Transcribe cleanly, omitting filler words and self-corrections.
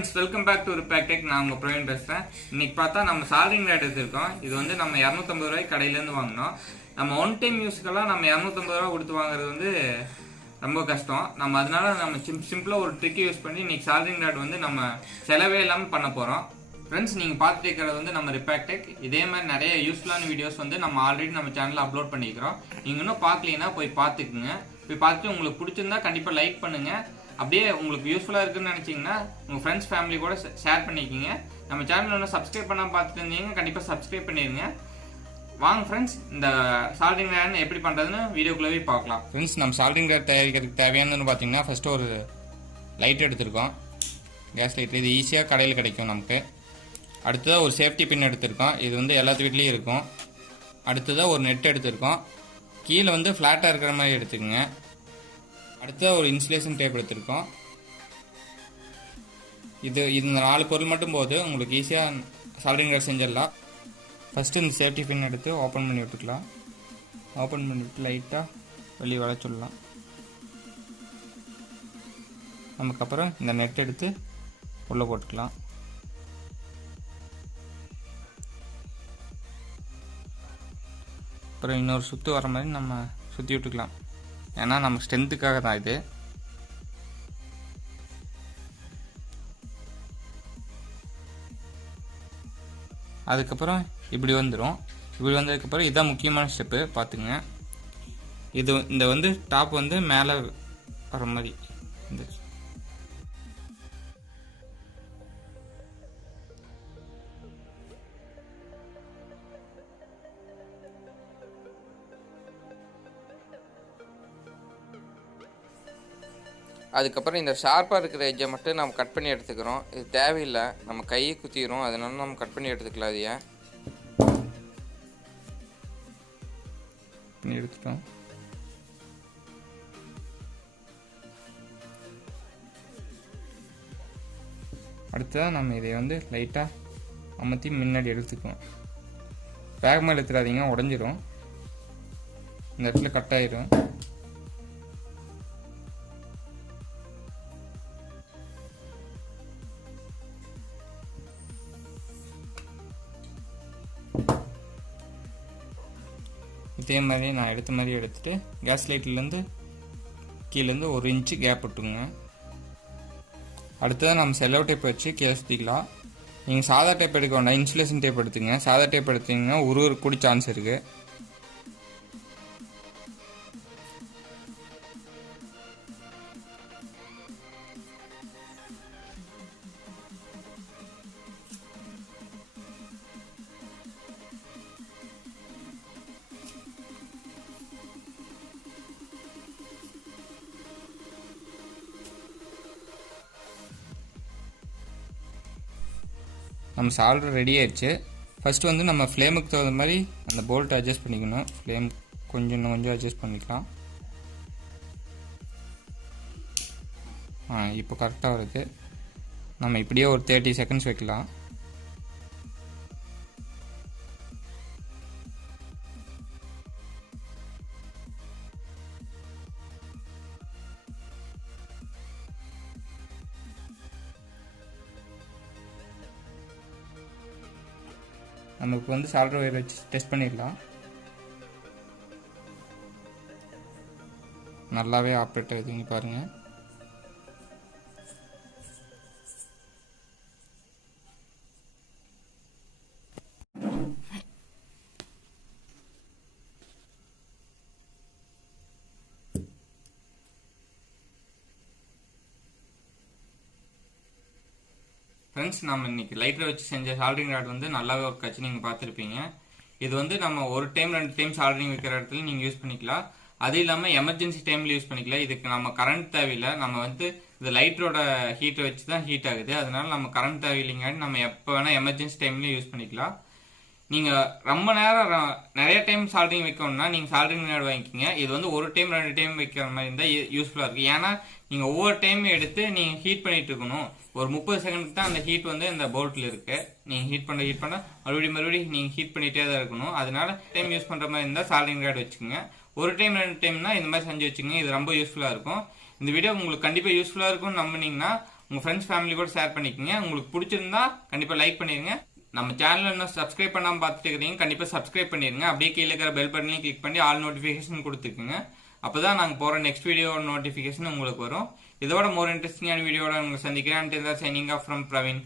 Friends, welcome back to Repair Tech. நான் உங்கள் பிரவீன் பேசுகிறேன். இன்னைக்கு பார்த்தா நம்ம சால்ரிங் ரேட் எடுத்திருக்கோம். இது வந்து நம்ம 250 ரூபாய்க்கு கடையிலேருந்து வாங்கினோம். நம்ம ஒன் டைம் யூஸ்க்கெல்லாம் நம்ம 250 ரூபா கொடுத்து வாங்குறது வந்து ரொம்ப கஷ்டம். நம்ம அதனால நம்ம சிம்பிளாக ஒரு ட்ரிக் யூஸ் பண்ணி இன்னைக்கு சால்ரிங் ரேட் வந்து நம்ம செலவே இல்லாமல் பண்ண போகிறோம். ஃப்ரெண்ட்ஸ், நீங்கள் பார்த்துட்டு இருக்கிறது வந்து நம்ம ரிப்பேர் டெக். இதே மாதிரி நிறைய யூஸ்ஃபுல்லான வீடியோஸ் வந்து நம்ம ஆல்ரெடி நம்ம சேனலில் அப்லோட் பண்ணிக்கிறோம். நீங்கள் இன்னும் பார்க்கலீங்கன்னா போய் பார்த்துக்குங்க. போய் பார்த்துட்டு உங்களுக்கு பிடிச்சிருந்தா கண்டிப்பாக லைக் பண்ணுங்கள். அப்படியே உங்களுக்கு யூஸ்ஃபுல்லாக இருக்குன்னு நினச்சிங்கன்னா உங்கள் ஃப்ரெண்ட்ஸ் ஃபேமிலி கூட ஷேர் பண்ணிக்கிங்க. நம்ம சேனல் ஒன்று சப்ஸ்கிரைப் பண்ணால் பார்த்துட்டு இருந்தீங்க, கண்டிப்பாக சப்ஸ்கிரைப் பண்ணிடுங்க. வாங்க ஃப்ரெண்ட்ஸ், இந்த சால்ரிங் ரேட் எப்படி பண்ணுறதுன்னு வீடியோக்குள்ளே பார்க்கலாம். ஃப்ரெண்ட்ஸ், நம்ம சால்ரிங் ரேட் தயாரிக்கிறதுக்கு தேவையானதுன்னு பார்த்தீங்கன்னா ஃபஸ்ட்டு ஒரு லைட் எடுத்திருக்கோம், கேஸ் லைட். இது ஈஸியாக கடையில் கிடைக்கும் நமக்கு. அடுத்ததாக ஒரு சேஃப்டி பின் எடுத்திருக்கோம், இது வந்து எல்லாத்து வீட்லேயும் இருக்கும். அடுத்ததாக ஒரு நெட் எடுத்திருக்கோம், கீழே வந்து ஃப்ளாட்டாக இருக்கிற மாதிரி எடுத்துக்கோங்க. அடுத்ததாக ஒரு இன்சுலேஷன் டேப் எடுத்திருக்கோம். இந்த 4 பொருள் மட்டும் போது உங்களுக்கு ஈஸியாக சால்ரிங் ரேட் செஞ்சிடலாம். ஃபஸ்ட்டு இந்த சேஃப்டி பின் எடுத்து ஓப்பன் பண்ணி விட்டுக்கலாம். ஓப்பன் பண்ணிவிட்டு லைட்டாக வெளியே வர சொல்லலாம். நமக்கப்புறம் இந்த நெட் எடுத்து உள்ளே போட்டுக்கலாம். அப்புறம் இன்னொரு சுற்று வர மாதிரி நம்ம சுற்றி விட்டுக்கலாம். ஏன்னா நம்ம ஸ்ட்ரென்த்துக்காக தான் இது. அதுக்கப்புறம் இப்படி வந்துடும். இப்படி வந்ததுக்கப்புறம் இதுதான் முக்கியமான ஸ்டெப்பு, பார்த்துங்க. இந்த வந்து டாப் வந்து மேலே வர மாதிரி இந்த அதுக்கப்புறம் இந்த ஷார்ப்பாக இருக்கிற எஜ்ஜை மட்டும் நம்ம கட் பண்ணி எடுத்துக்கிறோம். இது தேவையில்லை, நம்ம கையை குத்திடும். அதனால நம்ம கட் பண்ணி எடுத்துக்கலாம். அதையே எடுத்துட்டோம். அடுத்ததான் நம்ம இதை வந்து லைட்டாக அமர்த்தி முன்னாடி எடுத்துக்குவோம். வேகமாக எடுத்துடாதீங்க, உடஞ்சிரும். இந்த இடத்துல கட் ஆயிரும். இதே மாதிரி நான் எடுத்த மாதிரி எடுத்துகிட்டு கேஸ் லைட்லேருந்து கீழேருந்து 1 இன்ச்சு கேப் விட்டுங்க. அடுத்ததான் நம்ம செல்லோ டேப் வச்சு கீழே சுற்றிக்கலாம். நீங்கள் சாதா டேப் எடுக்க வேண்டாம், இன்சுலேஷன் டேப் எடுத்துங்க. சாதா டேப் எடுத்தீங்கன்னா ஒரு கூடி சான்ஸ் இருக்குது. நம்ம சால்டர் ரெடி ஆயிடுச்சு. ஃபஸ்ட்டு வந்து நம்ம ஃப்ளேமுக்கு தகுந்த மாதிரி அந்த போல்ட் அட்ஜஸ்ட் பண்ணிக்கணும். ஃப்ளேம் கொஞ்சம் அட்ஜஸ்ட் பண்ணிக்கலாம். இப்போ கரெக்டாக வருது. நம்ம இப்படியே ஒரு 30 செகண்ட்ஸ் வைக்கலாம். நம்ம இப்போ வந்து சால்டர் ஒயர் வச்சு டெஸ்ட் பண்ணிடலாம். நல்லாவே ஆப்ரேட் ஆகுதுங்க, பாருங்கள். ஃப்ரெண்ட்ஸ், நம்ம இன்னைக்கு லைட்டரை வச்சு செஞ்ச சால்ரிங் ராட் வந்து நல்லாவே ஒர்க் ஆச்சு, நீங்கள் பார்த்துருப்பீங்க. இது வந்து நம்ம 1 டைம் 2 டைம் சால்ரிங் வைக்கிற இடத்துல நீங்கள் யூஸ் பண்ணிக்கலாம். அது இல்லாமல் எமர்ஜென்சி டைமில் யூஸ் பண்ணிக்கலாம். இதுக்கு நம்ம கரண்ட் தேவையில்லை. நம்ம வந்து இது லைட்டரோட ஹீட்டை வச்சு தான் ஹீட் ஆகுது. அதனால நம்ம கரண்ட் தேவையில்லைங்காட்டி நம்ம எப்போ வேணால் எமர்ஜென்சி டைம்லேயும் யூஸ் பண்ணிக்கலாம். நீங்கள் ரொம்ப நேரம் நிறைய டைம் சால்ரிங் வைக்கணும்னா நீங்கள் சால்ரிங் ராட் வாங்கிக்கிங்க. இது வந்து 1 டைம் 2 டைம் வைக்கிற மாதிரி இருந்தால் யூஸ்ஃபுல்லாக இருக்குது. ஏன்னா நீங்கள் ஒவ்வொரு டைம் எடுத்து நீங்கள் ஹீட் பண்ணிட்டு இருக்கணும். ஒரு 30 செகண்டுக்கு தான் அந்த ஹீட் வந்து இந்த போல்ட்டில் இருக்கு. நீங்கள் ஹீட் பண்ண மறுபடியும் நீங்கள் ஹீட் பண்ணிகிட்டே தான் இருக்கணும். அதனால டைம் யூஸ் பண்ணுற மாதிரி இருந்தால் சால்ரிங் ராட் வச்சுக்கோங்க. 1 டைம் 2 டைம்னா இந்த மாதிரி செஞ்சு வச்சுக்கோங்க. இது ரொம்ப யூஸ்ஃபுல்லாக இருக்கும். இந்த வீடியோ உங்களுக்கு கண்டிப்பாக யூஸ்ஃபுல்லாக இருக்கும்னு நம்பினீங்கன்னா உங்கள் ஃப்ரெண்ட்ஸ் ஃபேமிலி கூட ஷேர் பண்ணிக்கோங்க. உங்களுக்கு பிடிச்சிருந்தா கண்டிப்பாக லைக் பண்ணிடுங்க. நம்ம சேனல் இன்னும் சப்ஸ்கிரைப் பண்ணாமல் பார்த்துட்டு இருக்கிறீங்க, கண்டிப்பாக சப்ஸ்கிரைப் பண்ணிடுங்க. அப்படியே கீழே இருக்கிற பெல் பட்டனையும் கிளிக் பண்ணி ஆல் நோட்டிஃபிகேஷன் கொடுத்துக்குங்க. அப்போ தான் நாங்கள் போகிற நெக்ஸ்ட் வீடியோ நோட்டிஃபிகேஷன் உங்களுக்கு வரும். இதோட மோர் இன்ட்ரெஸ்டிங்கான வீடியோட உங்களை சந்திக்கிறேன். Signing off from Praveen.